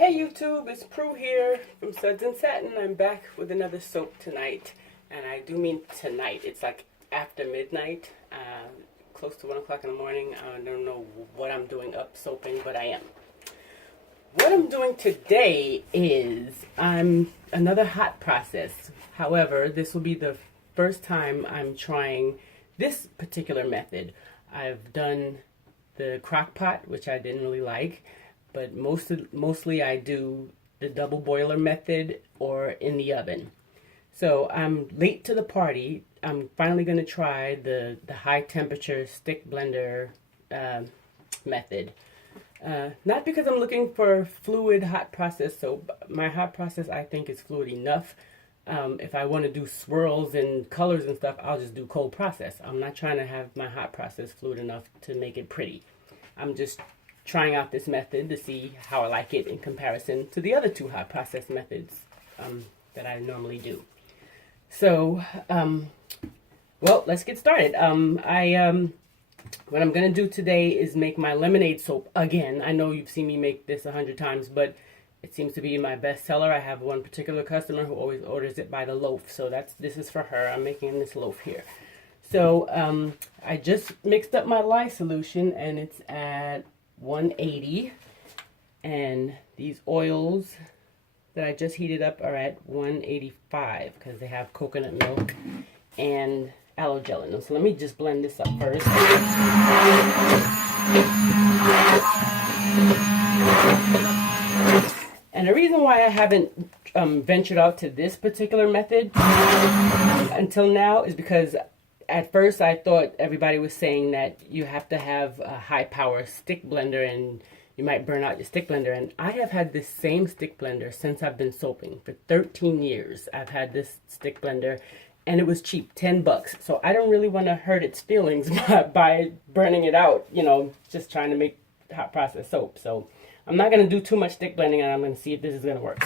Hey YouTube, it's Prue here from Suds and Satin. I'm back with another soap tonight. And I do mean tonight. It's like after midnight, close to 1 o'clock in the morning. I don't know what I'm doing up soaping, but I am. What I'm doing today is another hot process. However, this will be the first time I'm trying this particular method. I've done the crock pot, which I didn't really like. But mostly I do the double boiler method or in the oven. So I'm late to the party. I'm finally going to try the high temperature stick blender method. Not because I'm looking for fluid hot process soap. My hot process I think is fluid enough. If I want to do swirls and colors and stuff, I'll just do cold process. I'm not trying to have my hot process fluid enough to make it pretty. I'm just trying out this method to see how I like it in comparison to the other two hot process methods that I normally do. So, well, let's get started. What I'm going to do today is make my lemonade soap again. I know you've seen me make this 100 times, but it seems to be my best seller. I have one particular customer who always orders it by the loaf, so this is for her. I'm making this loaf here. So, I just mixed up my lye solution, and it's at 180, and these oils that I just heated up are at 185 because they have coconut milk and aloe gel in them. So let me just blend this up first. And the reason why I haven't ventured out to this particular method until now is because at first I thought everybody was saying that you have to have a high power stick blender and you might burn out your stick blender. And I have had this same stick blender since I've been soaping. For 13 years I've had this stick blender, and it was cheap, 10 bucks. So I don't really want to hurt its feelings by burning it out, you know, just trying to make hot process soap. So I'm not going to do too much stick blending, and I'm going to see if this is going to work.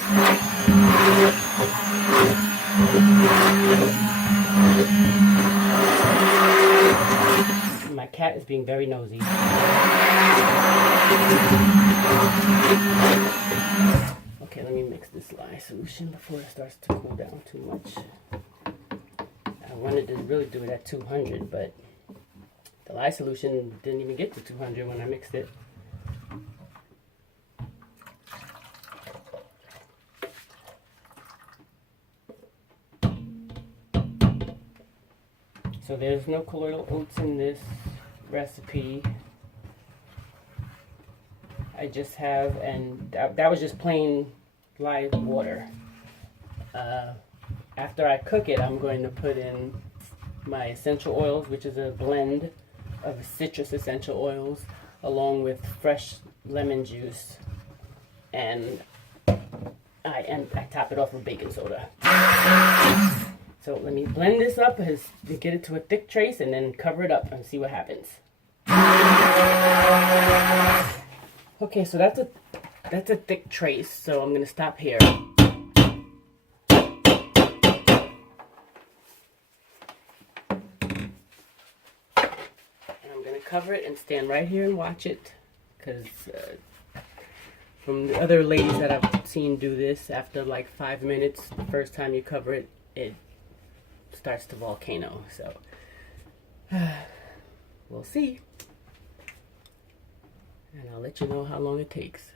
My cat is being very nosy. Okay, let me mix this lye solution before it starts to cool down too much. I wanted to really do it at 200, but the lye solution didn't even get to 200 when I mixed it. So there's no colloidal oats in this recipe. I just have, and that was just plain lye water. After I cook it, I'm going to put in my essential oils, which is a blend of citrus essential oils along with fresh lemon juice, and I top it off with baking soda. So let me blend this up to get it to a thick trace and then cover it up and see what happens. Okay, so that's a thick trace, so I'm going to stop here. And I'm going to cover it and stand right here and watch it, because from the other ladies that I've seen do this, after like 5 minutes, the first time you cover it, it starts to volcano. So we'll see, and I'll let you know how long it takes.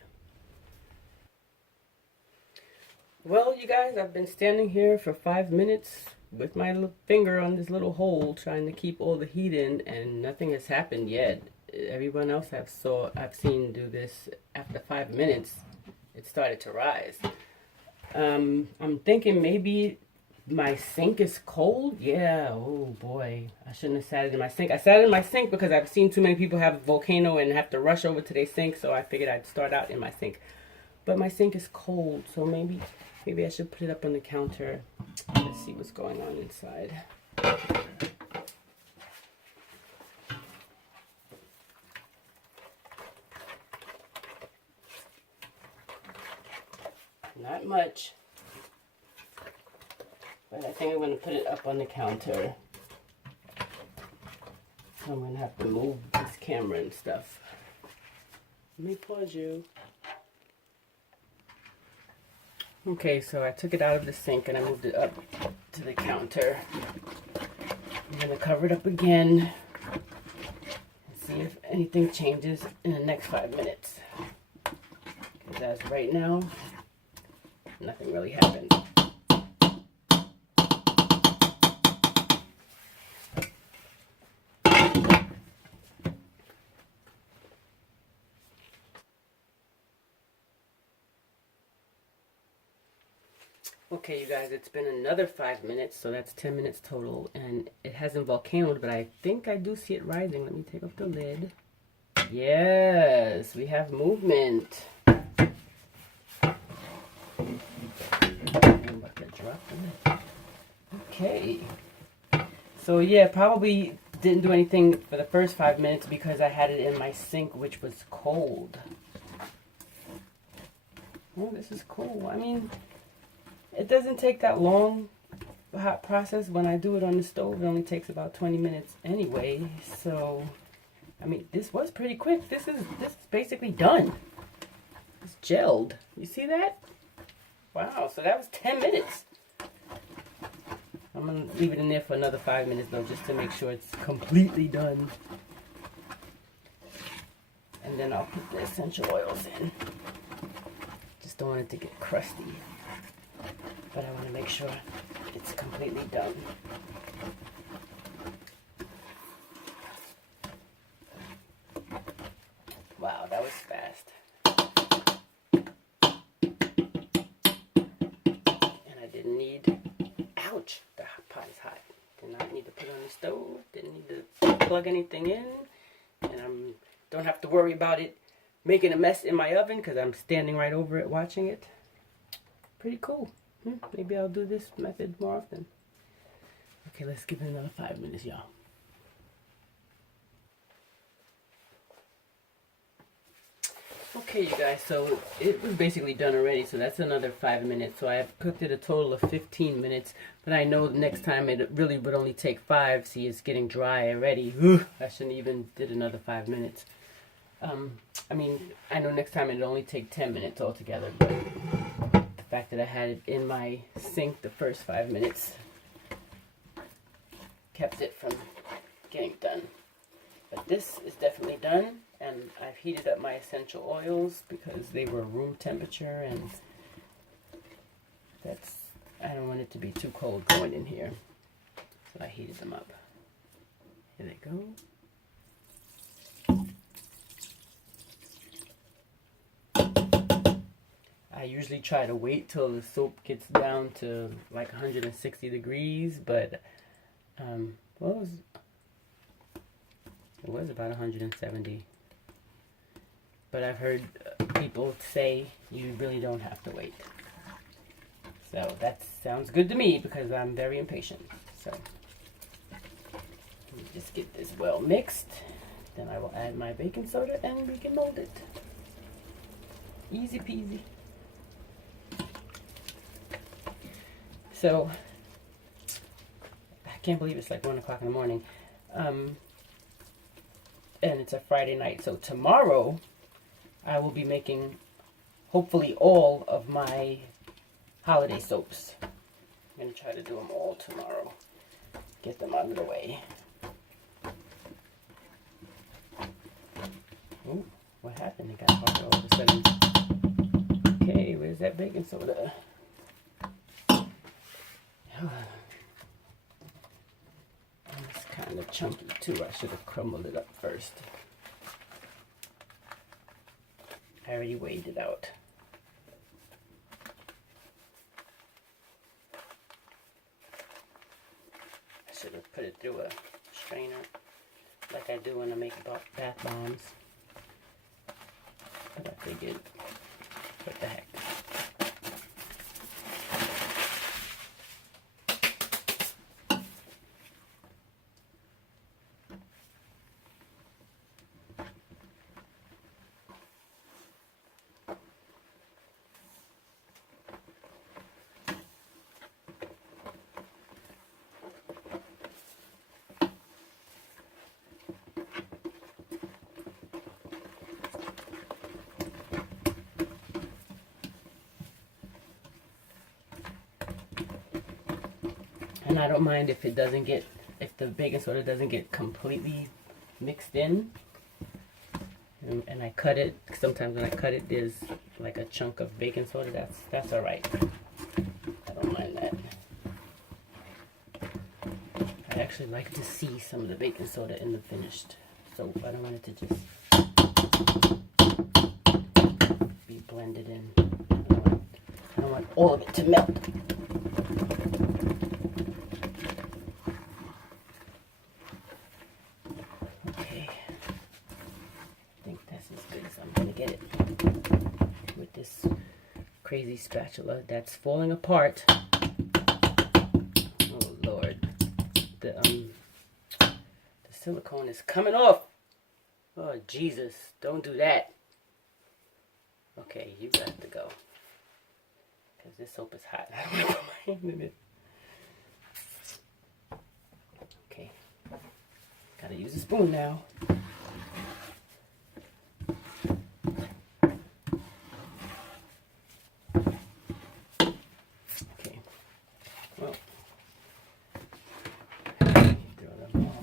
Well, you guys, I've been standing here for 5 minutes with my little finger on this little hole trying to keep all the heat in, and nothing has happened yet. Everyone else I've seen do this, after 5 minutes it started to rise. I'm thinking maybe my sink is cold. Yeah, oh boy, I shouldn't have sat it in my sink. I sat it in my sink because I've seen too many people have volcano and have to rush over to their sink, so I figured I'd start out in my sink. But my sink is cold, so maybe I should put it up on the counter. Let's see what's going on inside. Not much, but I think I'm going to put it up on the counter. I'm going to have to move this camera and stuff. Let me pause you. Okay, so I took it out of the sink and I moved it up to the counter. I'm gonna cover it up again and see if anything changes in the next 5 minutes. Because as of right now, nothing really happened. Okay, you guys, it's been another 5 minutes, so that's 10 minutes total, and it hasn't volcanoed, but I think I do see it rising. Let me take off the lid. Yes, we have movement. I'm about to drop the lid. Okay. So yeah, probably didn't do anything for the first 5 minutes because I had it in my sink, which was cold. Oh, this is cool. I mean, it doesn't take that long, hot process. When I do it on the stove, it only takes about 20 minutes anyway. So, I mean, this was pretty quick. This is basically done. It's gelled. You see that? Wow, so that was 10 minutes. I'm going to leave it in there for another 5 minutes, though, just to make sure it's completely done. And then I'll put the essential oils in. Just don't want it to get crusty. But I want to make sure it's completely done. Wow, that was fast. And I didn't need, ouch, the pot is hot. Did not need to put it on the stove, didn't need to plug anything in, and I don't have to worry about it making a mess in my oven because I'm standing right over it watching it. Pretty cool. Maybe I'll do this method more often. Okay, let's give it another 5 minutes, y'all. Okay, you guys, so it was basically done already, so that's another 5 minutes. So I've cooked it a total of 15 minutes, but I know next time it really would only take 5. See, it's getting dry already. I shouldn't even did another 5 minutes. I mean, I know next time it'll only take 10 minutes altogether, but the fact that I had it in my sink the first 5 minutes kept it from getting done. But this is definitely done, and I've heated up my essential oils because they were room temperature, and I don't want it to be too cold going in here, so I heated them up. Here they go. I usually try to wait till the soap gets down to like 160 degrees, but it was about 170. But I've heard people say you really don't have to wait. So that sounds good to me because I'm very impatient. So let me just get this well mixed. Then I will add my baking soda and we can mold it. Easy peasy. So, I can't believe it's like 1 o'clock in the morning. And it's a Friday night. So tomorrow, I will be making, hopefully, all of my holiday soaps. I'm going to try to do them all tomorrow. Get them out of the way. Ooh, what happened? It got hard all of a sudden. Okay, where's that baking soda? It's kind of chunky too. I should have crumbled it up first. I already weighed it out. I should have put it through a strainer like I do when I make bath bombs. But I figured, what the heck. And I don't mind if it doesn't get, if the baking soda doesn't get completely mixed in. And I cut it. Sometimes when I cut it, there's like a chunk of baking soda. That's all right. I don't mind that. I actually like to see some of the baking soda in the finished soap. I don't want it to just be blended in. I don't want all of it to melt. Okay. I think that's as good as I'm going to get it with this crazy spatula that's falling apart. Oh Lord. The silicone is coming off. Oh Jesus, don't do that. Okay, you got to go. Because this soap is hot. I don't want to put my hand in it. Okay. Gotta use a spoon now. Okay. Well. Throw them all.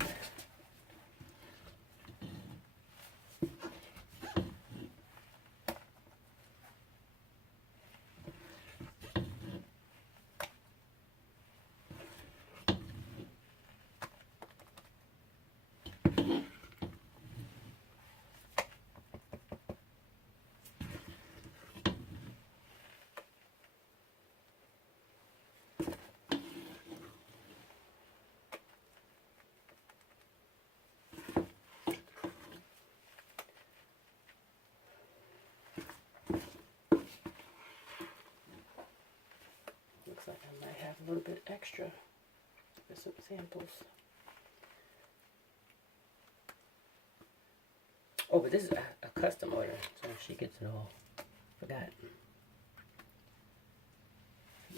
Looks like I might have a little bit extra for some samples. Oh, but this is a custom order, so she gets it all. Forgot.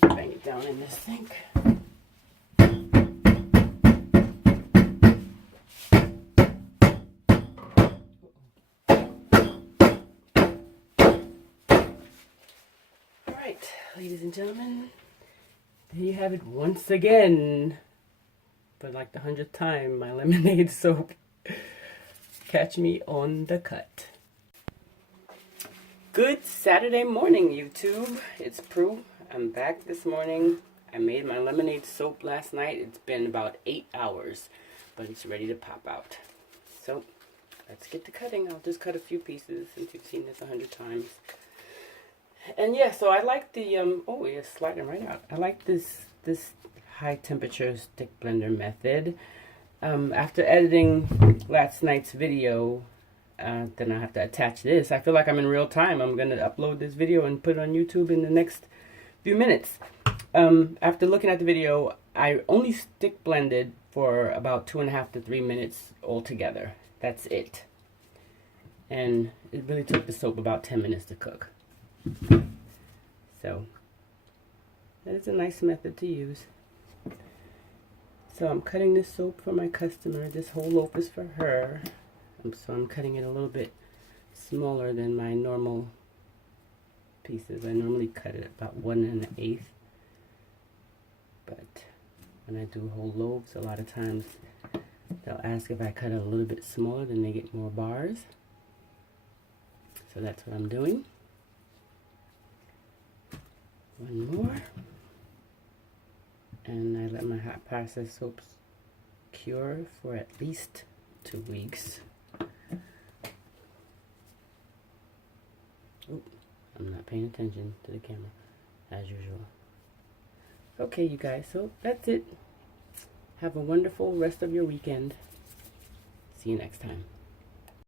Bang it down in this sink. Alright, ladies and gentlemen, there you have it once again. For like the 100th time, my Lemonaide soap. Catch me on the cut. Good Saturday morning, YouTube. It's Prue. I'm back this morning. I made my Lemonaide soap last night. It's been about 8 hours, but it's ready to pop out. So, let's get to cutting. I'll just cut a few pieces since you've seen this 100 times. And yeah, so I like the, oh, it's sliding right out. I like this high temperature stick blender method. After editing last night's video, then I have to attach this. I feel like I'm in real time. I'm going to upload this video and put it on YouTube in the next few minutes. After looking at the video, I only stick blended for about 2.5 to 3 minutes altogether. That's it. And it really took the soap about 10 minutes to cook. So, that is a nice method to use. So I'm cutting this soap for my customer. This whole loaf is for her. So I'm cutting it a little bit smaller than my normal pieces. I normally cut it about 1 1/8. But when I do whole loaves, a lot of times they'll ask if I cut it a little bit smaller, then they get more bars. So that's what I'm doing. One more. And I let my hot process soaps cure for at least 2 weeks. Oop, I'm not paying attention to the camera, as usual. Okay, you guys, so that's it. Have a wonderful rest of your weekend. See you next time.